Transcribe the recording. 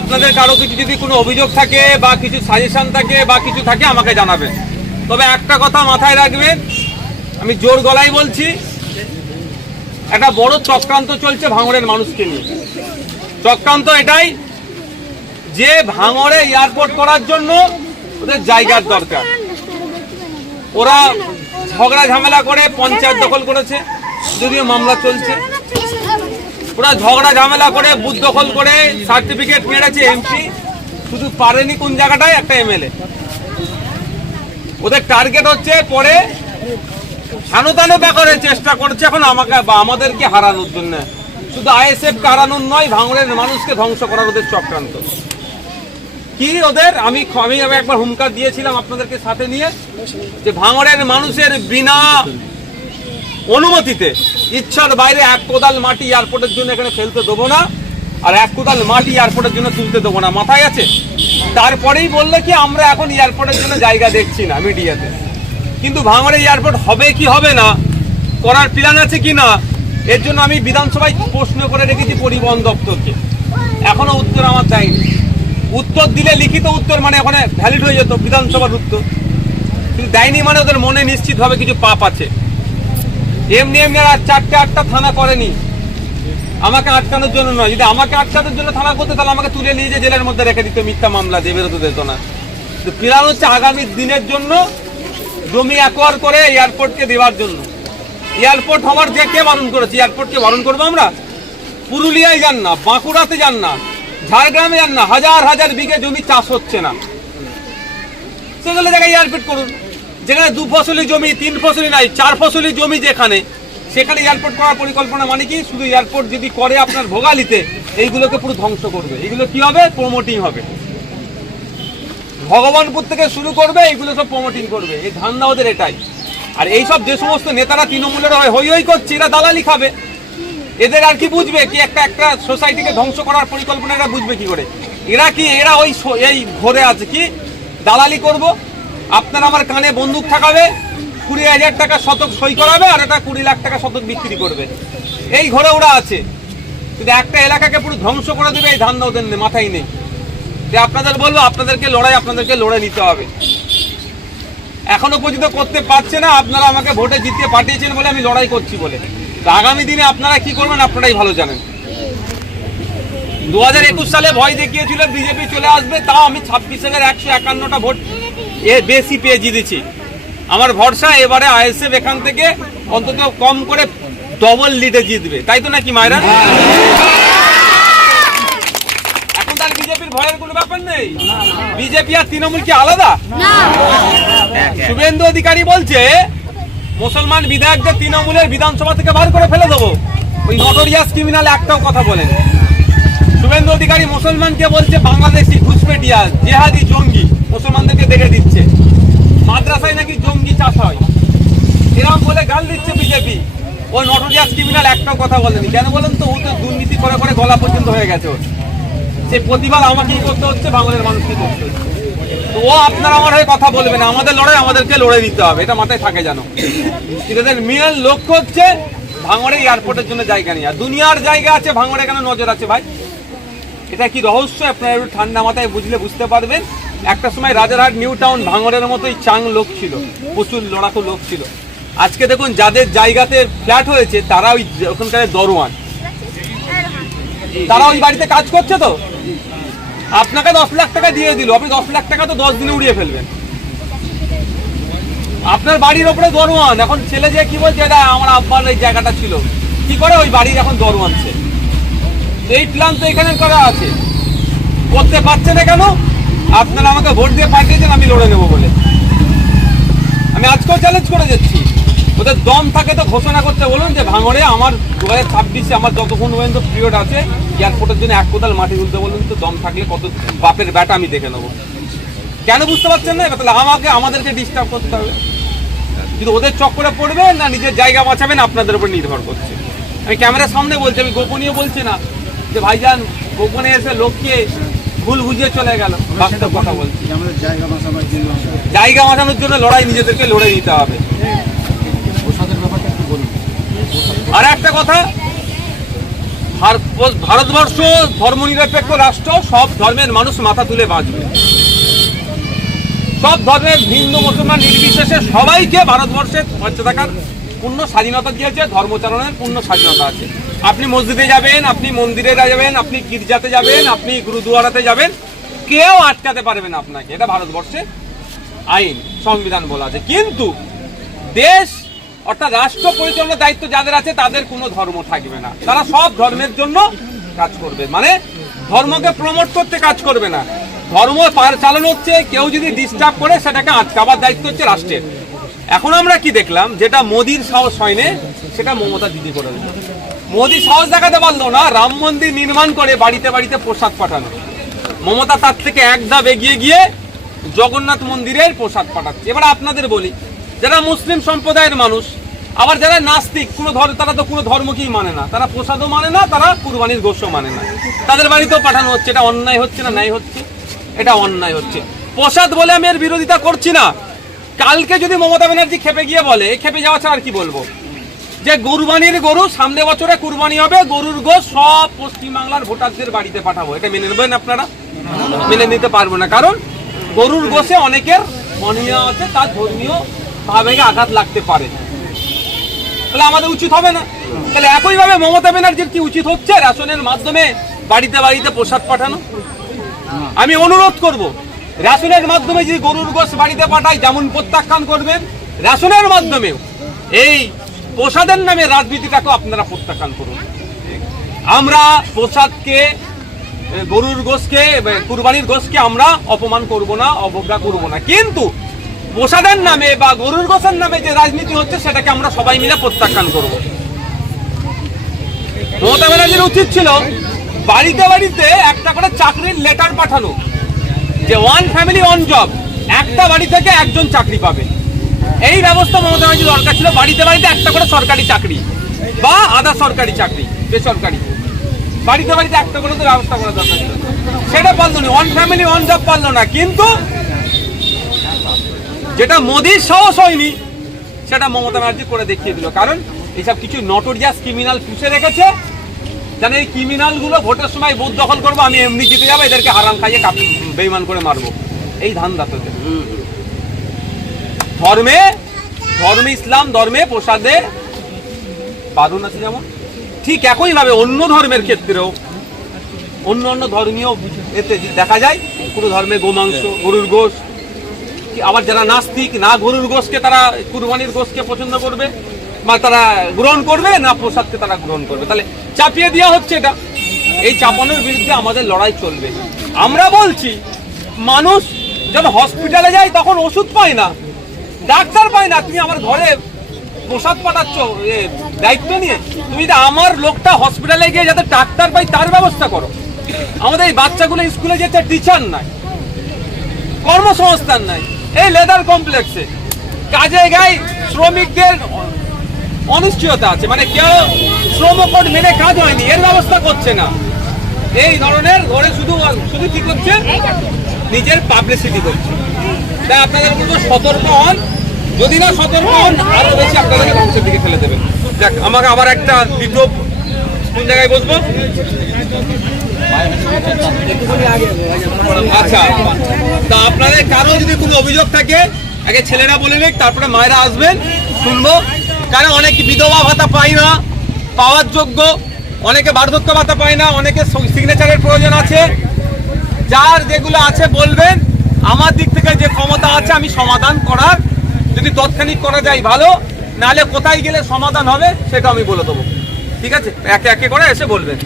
আপনাদের কারো কিছু যদি কোনো অভিযোগ থাকে বা কিছু সাজেশন থাকে বা কিছু থাকে আমাকে জানাবেন। তবে একটা কথা মাথায় রাখবেন, আমি জোর গলায় বলছি, একটা বড় চক্রান্ত চলছে ভাঙড়ের মানুষকে নিয়ে। চক্রান্ত এটাই যে ভাঙড়ে এয়ারপোর্ট করার জন্য ওদের জায়গার দরকার। ওরা ঝগড়া ঝামেলা করে পঞ্চায়েত দখল করেছে, যদিও মামলা চলছে। ওরা ঝগড়া ঝামেলা করে বুথ দখল করে সার্টিফিকেট মেরেছে এমপি, শুধু পারেনি কোন জায়গাটায় একটা এমএলএ। ওদের টার্গেট হচ্ছে পরে হানোতানো ব্যাপারের চেষ্টা করছে এখন আমাকে বা আমাদেরকে হারানোর জন্য। শুধু আইএসএফকে হারানোর নয়, ভাঙড়ের মানুষকে ধ্বংস করার ওদের চক্রান্ত। কি ওদের আমি একবার হুমকার দিয়েছিলাম আপনাদেরকে সাথে নিয়ে, যে ভাঙড়ের মানুষের বিনা অনুমতিতে ইচ্ছার বাইরে এক কোদাল মাটি এয়ারপোর্টের জন্য এখানে ফেলতে দেবো না, আর এক কোদাল মাটি এয়ারপোর্টের জন্য তুলতে দেবো না। মাথায় আছে? তারপরেই বললে কি আমরা এখন এয়ারপোর্টের জন্য জায়গা দেখছি না মিডিয়াতে। কিন্তু ভাঙড়ে এয়ারপোর্ট হবে কি হবে না, করার প্ল্যান আছে কি না, এর জন্য আমি বিধানসভায় প্রশ্ন করে রেখেছি পরিবহন দপ্তরকে। এখনো উত্তর আমার দেয়নি। উত্তর দিলে লিখিত উত্তর মানে ওখানে ভ্যালিড হয়ে যেত বিধানসভার উত্তর, কিন্তু দেয়নি মানে ওদের মনে নিশ্চিতভাবে কিছু পাপ আছে। এমনি এমনি আর 4-8টা থানা করেনি আমাকে আটকানোর জন্য নয়। যদি আমাকে আটকানোর জন্য থানা করতে তাহলে আমাকে তুলে নিয়ে যে জেলের মধ্যে রেখে দিত, মিথ্যা মামলা দিয়ে বেরোতে দিত না। তো প্ল্যান হচ্ছে আগামী দিনের জন্য জমি অ্যাকোয়ার করে এয়ারপোর্টকে দেওয়ার জন্য। এয়ারপোর্ট হওয়ার যে কে বারণ করেছে? এয়ারপোর্টকে বারণ করবো আমরা? পুরুলিয়ায় যান না, বাঁকুড়াতে যান না, ঝাড়গ্রামে যান না, হাজার হাজার বিঘে জমি চাষ হচ্ছে না, সেগুলো জায়গায় এয়ারপোর্ট করুন। যেখানে 2 ফসলি জমি, 3 ফসলি নাই, 4 ফসলি জমি যেখানে, সেখানে এয়ারপোর্ট করার পরিকল্পনা। মানে কি? শুধু এয়ারপোর্ট যদি করে আপনার ভোগালিতে, এইগুলোকে পুরো ধ্বংস করবে। এগুলো কি হবে? প্রমোটিং হবে। ভগবানপুর থেকে শুরু করবে, এইগুলো সব প্রমোটিং করবে। এই ধান্দা ওদের এটাই। আর এইসব যে সমস্ত নেতারা তৃণমূলের হই হই করছে, এরা দালালি খাবে। এদের আর কি বুঝবে কি একটা সোসাইটিকে ধ্বংস করার পরিকল্পনা এরা বুঝবে কি করে? এরা ওই এই ঘরে আছে কি দালালি করব। আপনার আমার কানে বন্দুক ঠাকাবে, 20,000 টাকা শতক সই করাবে, আর এটা 20 লাখ টাকা শতক বিক্রি করবে। এই ঘরে ওরা আছে। কিন্তু একটা এলাকাকে পুরো ধ্বংস করে দেবে, এই ধান্দা ওদের মাথায় নেই। যে আপনাদের বলবো, আপনাদেরকে লড়াই নিতে হবে। এখনো পর্যন্ত করতে পারছে না। আপনারা আমাকে ভোটে জিতিয়ে পাঠিয়েছেন বলে আমি লড়াই করছি বলে। আগামী দিনে আপনারা কি করবেন আপনারাই ভালো জানেন। 2021 সালে ভয় দেখিয়েছিল বিজেপি চলে আসবে, তাও আমি 26,151টা ভোট বেশি পেয়ে জিতেছি। আমার ভরসা এবারে আইএসএফ এখান থেকে অন্তত কম করে ডবল লিডে জিতবে, তাই তো নাকি মায়েরা? এখন তার বিজেপির ভয়ের কোনো ব্যাপার নেই। বিজেপি আর তৃণমূল কি আলাদা? শুভেন্দু অধিকারী বলছে মুসলমান বিধায়কদের তৃণমূলের বিধানসভা থেকে বার করে ফেলে দেবো। ওই নটোরিয়াস ক্রিমিনাল একটাও কথা বলেন। শুভেন্দু অধিকারী মুসলমানকে বলছে বাংলাদেশি ঘুষপেটিয়া, জেহাদি, জঙ্গি, মুসলমানদেরকে দেখে দিচ্ছে। মাদ্রাসায় নাকি জঙ্গি চাষ হয়, এরকম বলে গাল দিচ্ছে বিজেপি। ও নটোরিয়াস ক্রিমিনাল একটাও কথা বলেনি। কেন বলেন তো? ও তো দুর্নীতি করে করে গলা পর্যন্ত হয়ে গেছে ওর। সে প্রতিবাদ আমাকেই করতে হচ্ছে, বাংলার মানুষকে করতে হচ্ছে। তো ও আপনারা আমার হয়ে কথা বলবে না। আমাদের লড়াই আমাদেরকে লড়ে দিতে হবে, এটা মাথায় থাকে জানো। এদের মেন লক্ষ্য হচ্ছে ভাঙড়ে এয়ারপোর্টের জন্য জায়গা নেই। আর দুনিয়ার জায়গা আছে, ভাঙড়ে কেন নজর আছে ভাই? এটা কি রহস্য? আপনারা একটু ঠান্ডা মাথায় বুঝলে বুঝতে পারবেন। একটা সময় রাজারহাট নিউ টাউন ভাঙড়ের মতোই চাং লোক ছিল, প্রচুর লড়াকু লোক ছিল। আজকে দেখুন যাদের জায়গাতে ফ্ল্যাট হয়েছে তারা ওই ওখানকার দরওয়ান, তারা ওই বাড়িতে কাজ করছে। তো আপনাকে 10 লাখ টাকা দিয়ে দিল, আপনি 10 লাখ টাকা তো 10 দিনে উড়িয়ে ফেলবেন। আপনার বাড়ির ওপরে দরওয়ান। এখন ছেলে যে কি বলছে, এটা আমার আব্বার এই জায়গাটা ছিল, কি করে ওই বাড়ির এখন দরওয়ান সে। এই প্ল্যান তো এখানে করা আছে, করতে পারছে না কেন? আপনারা আমাকে ভোট দিয়ে পাঠিয়েছেন আমি লড়ে নেবো বলে। আমি আজকেও চ্যালেঞ্জ করে যাচ্ছি, ওদের দম থাকে তো ঘোষণা করতে বলুন যে ভাঙড়ে আমার 2026-এ আমার যতক্ষণ পর্যন্ত পিরিয়ড আছে এয়ারপোর্টের জন্য 1 কোদাল মাটি তুলতে বলুন তো। দম থাকলে কত বাপের ব্যাটা আমি দেখে নেবো। কেন বুঝতে পারছেন না? তাহলে আমাদেরকে ডিস্টার্ব করতে হবে। কিন্তু ওদের চক্করে পড়বে না নিজের জায়গা বাঁচাবেন আপনাদের উপর নির্ভর করছে। আমি ক্যামেরার সামনে বলছি, আমি গোপনীয় বলছি না যে ভাইজান গোপনে এসে লোককে ভুল বুঝিয়ে চলে গেল। বাস্তব কথা বলছি, জায়গা বাঁচানোর জন্য লড়াই নিজেদেরকে লড়ে দিতে হবে। আর একটা কথা, ভারতবর্ষ ধর্মনিরপেক্ষ রাষ্ট্র, সব ধর্মের মানুষ মাথা তুলে বাঁচবে। সব ধর্মের হিন্দু মুসলমান নির্বিশেষে সবাইকে ভারতবর্ষে বাঁচে থাকার পূর্ণ স্বাধীনতা দিয়েছে, ধর্মচারণের পূর্ণ স্বাধীনতা আছে। আপনি মসজিদে যাবেন, আপনি মন্দিরে যাবেন, আপনি গির্জাতে যাবেন, আপনি গুরুদুয়ারাতে যাবেন, কেউ আটকাতে পারবে না আপনাকে। এটা ভারতবর্ষে আইন, সংবিধান বলা আছে। কিন্তু দেশ অর্থাৎ রাষ্ট্র পরিচালনার দায়িত্ব যাদের আছে তাদের কোনো ধর্ম থাকবে না, তারা সব ধর্মের জন্য কাজ করবে, মানে ধর্মকে প্রমোট করতে কাজ করবে না। ধর্ম চালানো হচ্ছে, কেউ যদি ডিস্টার্ব করে সেটাকে আটকাবার দায়িত্ব হচ্ছে রাষ্ট্রের। এখন আমরা কি দেখলাম, যেটা মোদির সাহস হয়নি সেটা মমতা দিদি করে দিল। মোদি সাহস দেখাতে পারলো না রাম মন্দির নির্মাণ করে বাড়িতে বাড়িতে প্রসাদ পাঠানো, মমতা তার থেকে এক ধাপ এগিয়ে গিয়ে জগন্নাথ মন্দিরের প্রসাদ পাঠাচ্ছে। এবার আপনাদের বলি, যারা মুসলিম সম্প্রদায়ের মানুষ, আবার যারা নাস্তিক, তারা তো কোনো ধর্মকেই মানে না, তারা প্রসাদও মানে না, তারা কুরবানির গোশও মানে না, তাদের বাড়িতেও পাঠানো হচ্ছে। এটা অন্যায় হচ্ছে না ন্যায় হচ্ছে? এটা অন্যায় হচ্ছে। প্রসাদ বলে আমি এর বিরোধিতা করছি না। কালকে যদি মমতা ব্যানার্জি খেপে গিয়ে বলে, খেপে যাওয়া ছাড়া আর কি বলবো, যে কুরবানির গরু সামনে বছরে কুরবানি হবে, গরুর গোশ সব পশ্চিমবাংলার ভোটারদের বাড়িতে পাঠাবো, এটা মেনে নেবেন আপনারা? মেনে নিতে পারবো না। কারণ গরুর গোশে অনেকের মনীয় আছে, তার ধর্মীয় ভাবে আঘাত লাগতে পারে, তাহলে আমাদের উচিত হবে না? তাহলে একইভাবে মমতা ব্যানার্জির কি উচিত হচ্ছে রেশনের মাধ্যমে বাড়িতে বাড়িতে প্রসাদ পাঠানো? আমি অনুরোধ করব, রেশনের মাধ্যমে যদি গরুর গোশ বাড়িতে পাঠায় যেমন প্রত্যাখ্যান করবেন, রেশনের মাধ্যমেও এই প্রসাদের নামে রাজনীতিটাকে আপনারা প্রত্যাখ্যান করুন। আমরা প্রসাদকে, গরুর গোশকে, কুরবানির গোশকে আমরা অপমান করব না, অবজ্ঞা করব না, কিন্তু প্রসাদের নামে বা গরুর গোশের নামে যে রাজনীতি হচ্ছে সেটাকে আমরা সবাই মিলে প্রত্যাখ্যান করব। মমতা ব্যানার্জির উচিত ছিল বাড়িতে বাড়িতে একটা করে চাকরির লেটার পাঠানো, যে ওয়ান ফ্যামিলি ওয়ান জব, একটা বাড়ি থেকে একজন চাকরি পাবে। এই ব্যবস্থা মমতা ব্যানার্জির দরকার ছিল। বাড়িতে বাড়িতে একটা করে সরকারি চাকরি বা আধা সরকারি চাকরি, বেসরকারি, বাড়িতে বাড়িতে একটা করে তো ব্যবস্থা করা দরকার ছিল। সেটা পারলো না, ওয়ান ফ্যামিলি ওয়ান জব পারলো না। কিন্তু যেটা মোদির সাহস হয়নি সেটা মমতা ব্যানার্জি করে দেখিয়ে দিল। কারণ এইসব কিছু নটোরিয়াস ক্রিমিনাল পুষে রেখেছে, জানে এই ক্রিমিনাল গুলো ভোটের সময় বুথ দখল করবো, আমি এমনি জিতে যাবো, এদেরকে হারাম খাইয়ে বেইমান করে মারবো, এই ধান্দা তো। ধর্মে ইসলাম ধর্মে প্রসাদে বারণ আছে যেমন, ঠিক একইভাবে অন্য ধর্মের ক্ষেত্রেও অন্য ধর্মীয় এতে দেখা যায় কোনো ধর্মে গোমাংস, গরুর গোশ, আবার যারা নাস্তিক, না গরুর গোশকে তারা কুরবানির গোশকে পছন্দ করবে বা তারা গ্রহণ করবে, না প্রসাদকে তারা গ্রহণ করবে। তাহলে চাপিয়ে দেওয়া হচ্ছে এটা। এই চাপানোর বিরুদ্ধে আমাদের লড়াই চলবে। আমরা বলছি, মানুষ যখন হসপিটালে যায় তখন ওষুধ পায় না, ডাক্তার পায় না, তুমি আমার ঘরে প্রসাদ পাঠাচ্ছ দায়িত্ব নিয়ে, তুমি যদি আমার লোকটা হসপিটালে গিয়ে যাতে ডাক্তার পাই তার ব্যবস্থা করো। আমাদের এই বাচ্চাগুলো স্কুলে যেতে টিচার নাই, কর্মসংস্থান নাই, এই লেদার কমপ্লেক্সে কাজে গায়ে শ্রমিকদের অনিশ্চয়তা আছে, মানে কেউ শ্রম কোড মেনে কাজ হয়নি, এর ব্যবস্থা করছে না। এই ধরনের ঘরে শুধু কি করছে, নিজের পাবলিসিটি করছে। তাই আপনাদের বলবো সতর্ক হন, যদি না সতর্ক হন আরো বেশি আপনাদেরকে ধ্বংসের দিকে ফেলে দেবেন। দেখ, আমাকে আবার একটা দ্বিতীয় কোন জায়গায় বসবো? আচ্ছা, তা আপনাদের কারো যদি কোনো অভিযোগ থাকে আগে ছেলেরা বলে নিক, তারপরে মায়েরা আসবেন, শুনবো। কারণ অনেকে বিধবা ভাতা পায় না, পাওয়ার যোগ্য, অনেকে বার্ধক্য ভাতা পায় না, অনেকে সিগনেচারের প্রয়োজন আছে। যার যেগুলো আছে বলবেন, আমার দিক থেকে যে ক্ষমতা আছে আমি সমাধান করার, যদি তৎক্ষণিক করা যায় ভালো, নাহলে কোথায় গেলে সমাধান হবে সেটা আমি বলে দেবো। ঠিক আছে, একে একে করে এসে বলবেন।